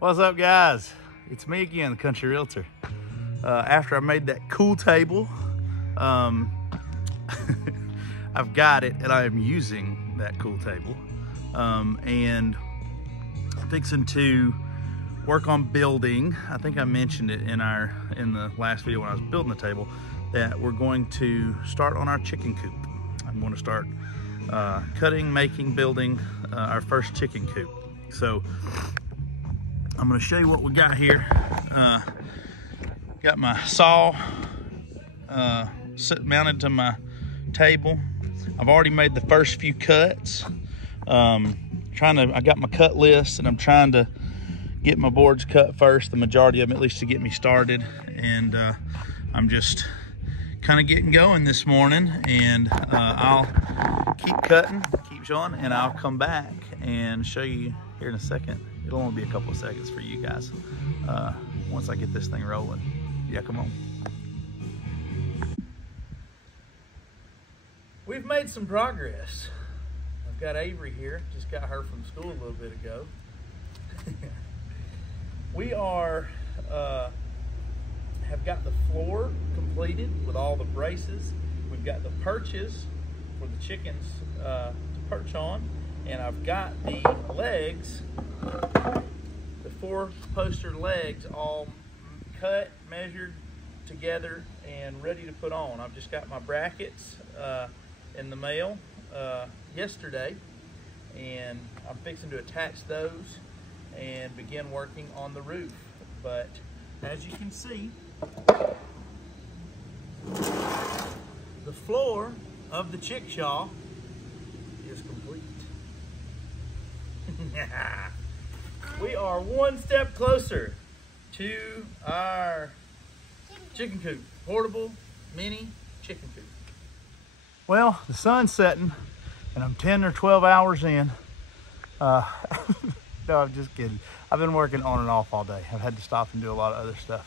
What's up, guys? It's me again, the Country Realtor. After I made that cool table, I've got it and I am using that cool table, and fixing to work on building. I think I mentioned it in the last video when I was building the table that we're going to start on our chicken coop. I'm going to start cutting, making, building our first chicken coop. So I'm going to show you what we got here. Got my saw mounted to my table. I've already made the first few cuts. I got my cut list and I'm trying to get my boards cut first, the majority of them at least, to get me started. And I'm just kind of getting going this morning, and I'll keep cutting, keep showing, and I'll come back and show you here in a second. It'll only be a couple of seconds for you guys once I get this thing rolling. Yeah, come on. We've made some progress. I've got Avery here, just got her from school a little bit ago. We have got the floor completed with all the braces. We've got the perches for the chickens to perch on, and I've got the legs, the 4 poster legs, all cut, measured together, and ready to put on. I've just got my brackets in the mail yesterday, and I'm fixing to attach those and begin working on the roof. But as you can see, the floor of the chickshaw is complete. We are one step closer to our chicken coop, portable mini chicken coop. Well, the sun's setting and I'm 10 or 12 hours in. No, I'm just kidding. I've been working on and off all day. I've had to stop and do a lot of other stuff.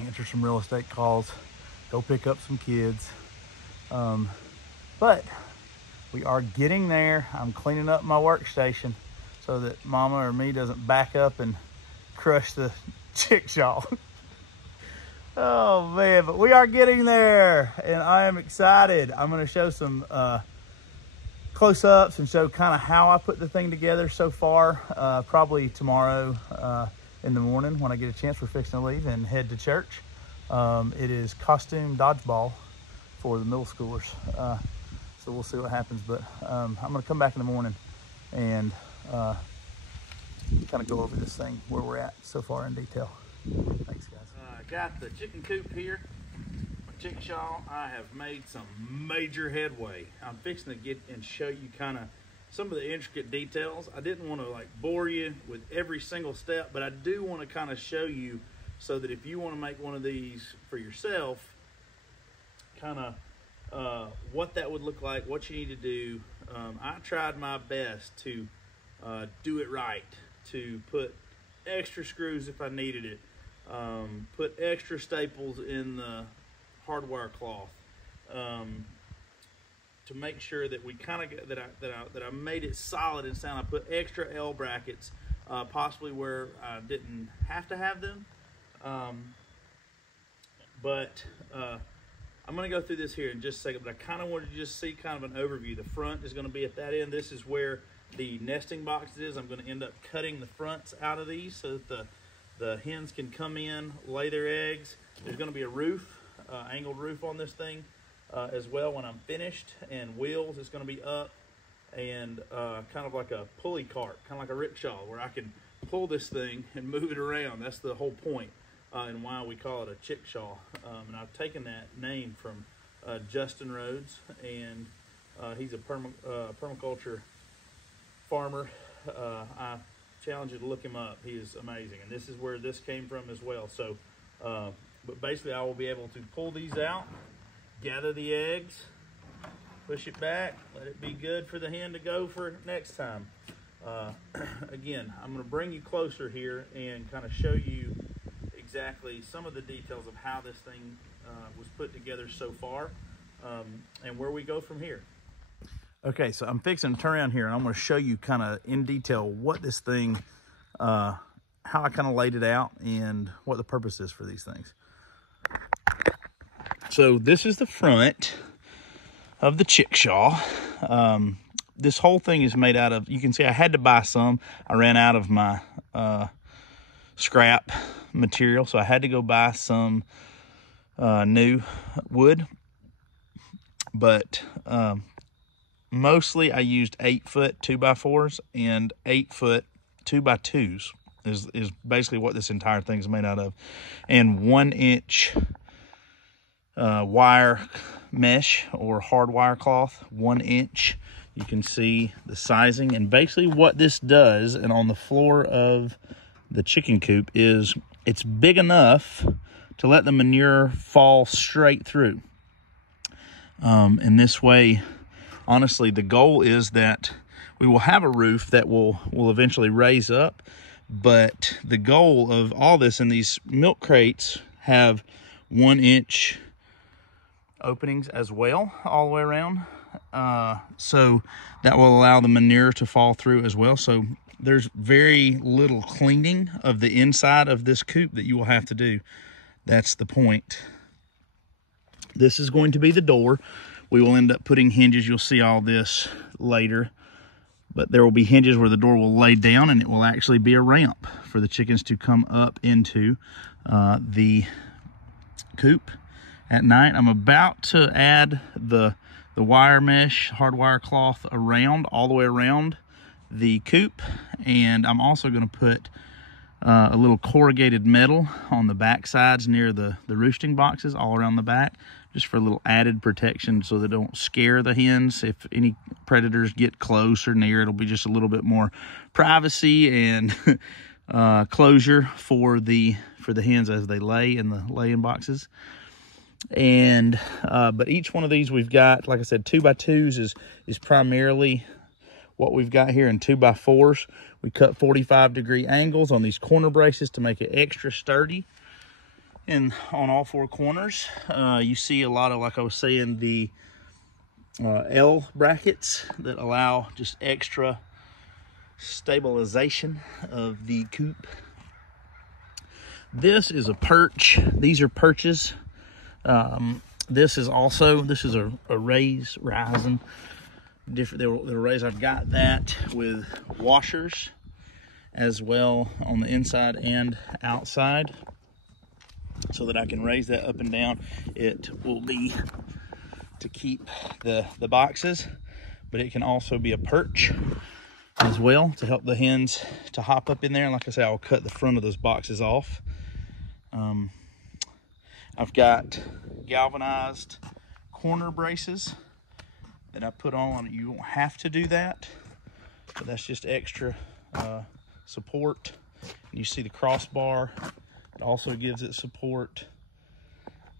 Answer some real estate calls, go pick up some kids. But we are getting there. I'm cleaning up my workstation so that Mama or me doesn't back up and crush the chickshaw. Oh man, but we are getting there and I am excited. I'm gonna show some close-ups and show kind of how I put the thing together so far. Probably tomorrow in the morning when I get a chance. We're fixing to leave and head to church. It is costume dodgeball for the middle schoolers, so we'll see what happens. But I'm gonna come back in the morning and kind of go over this thing, where we're at so far in detail. Thanks, guys. Got the chicken coop here. Chickshaw, I have made some major headway. I'm fixing to get and show you kind of some of the intricate details. I didn't want to like bore you with every single step, but I do want to kind of show you so that if you want to make one of these for yourself, kind of what that would look like, what you need to do. I tried my best to do it right, to put extra screws if I needed it, put extra staples in the hardwire cloth, to make sure that we kind of that I made it solid and sound. I put extra L brackets, possibly where I didn't have to have them, but I'm going to go through this here in just a second. But I kind of wanted to just see kind of an overview. The front is going to be at that end. This is where the nesting box is. I'm going to end up cutting the fronts out of these so that the hens can come in, lay their eggs. There's going to be a roof. Angled roof on this thing as well when I'm finished, and wheels is going to be up, and kind of like a pulley cart, kind of like a rickshaw, where I can pull this thing and move it around. That's the whole point, and why we call it a chickshaw. And I've taken that name from Justin Rhodes, and he's a permaculture farmer. I challenge you to look him up. He is amazing, and this is where this came from as well. So but basically I will be able to pull these out, gather the eggs, push it back, let it be good for the hen to go for next time. Again, I'm going to bring you closer here and kind of show you exactly some of the details of how this thing was put together so far, and where we go from here. Okay, so I'm fixing to turn around here and I'm going to show you kind of in detail what this thing how I kind of laid it out and what the purpose is for these things. So this is the front of the chickshaw. This whole thing is made out of, you can see I had to buy some. I ran out of my scrap material, so I had to go buy some new wood. But mostly I used 8-foot 2x4s and 8-foot 2x2s is basically what this entire thing is made out of, and 1-inch wire mesh or hard wire cloth, 1 inch. You can see the sizing, and basically what this does, and on the floor of the chicken coop, is it's big enough to let the manure fall straight through. And this way, honestly, the goal is that we will have a roof that will eventually raise up, but the goal of all this, and these milk crates have 1-inch openings as well all the way around, so that will allow the manure to fall through as well. So there's very little cleaning of the inside of this coop that you will have to do. That's the point. This is going to be the door. We will end up putting hinges. You'll see all this later, but there will be hinges where the door will lay down, and it will actually be a ramp for the chickens to come up into the coop at night. I'm about to add the wire mesh, hard wire cloth around, all the way around the coop. And I'm also going to put a little corrugated metal on the back sides near the roosting boxes all around the back, just for a little added protection so they don't scare the hens. If any predators get close or near, it'll be just a little bit more privacy and closure for the hens as they lay in the laying boxes. And but each one of these we've got, like I said, 2x2s is primarily what we've got here, and 2x4s. We cut 45-degree angles on these corner braces to make it extra sturdy. And on all 4 corners, you see a lot of, like I was saying, the L brackets that allow just extra stabilization of the coop. This is a perch. These are perches. This is a rising different. The raise, I've got that with washers as well on the inside and outside, so that I can raise that up and down. It will be to keep the boxes, but it can also be a perch as well to help the hens to hop up in there. And like I say, I'll cut the front of those boxes off. I've got galvanized corner braces that I put on. You won't have to do that, but that's just extra support. And you see the crossbar, it also gives it support.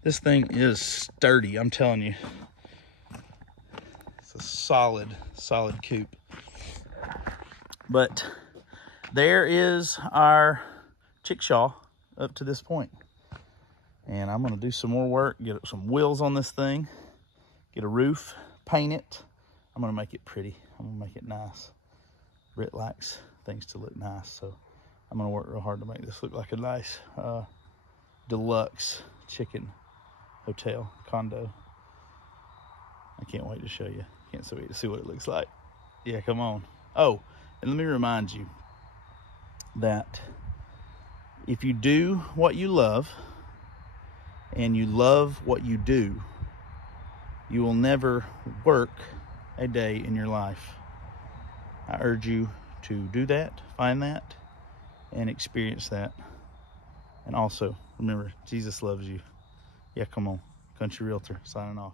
This thing is sturdy, I'm telling you. It's a solid coop. But there is our chickshaw up to this point. And I'm gonna do some more work, get some wheels on this thing, get a roof, paint it. I'm gonna make it pretty. I'm gonna make it nice. Britt likes things to look nice, so I'm gonna work real hard to make this look like a nice deluxe chicken hotel condo. I can't wait to show you. Can't wait to see what it looks like. Yeah, come on. Oh, and let me remind you that if you do what you love and you love what you do, you will never work a day in your life. I urge you to do that, find that, and experience that. And also, remember, Jesus loves you. Yeah, come on. Country Realtor, signing off.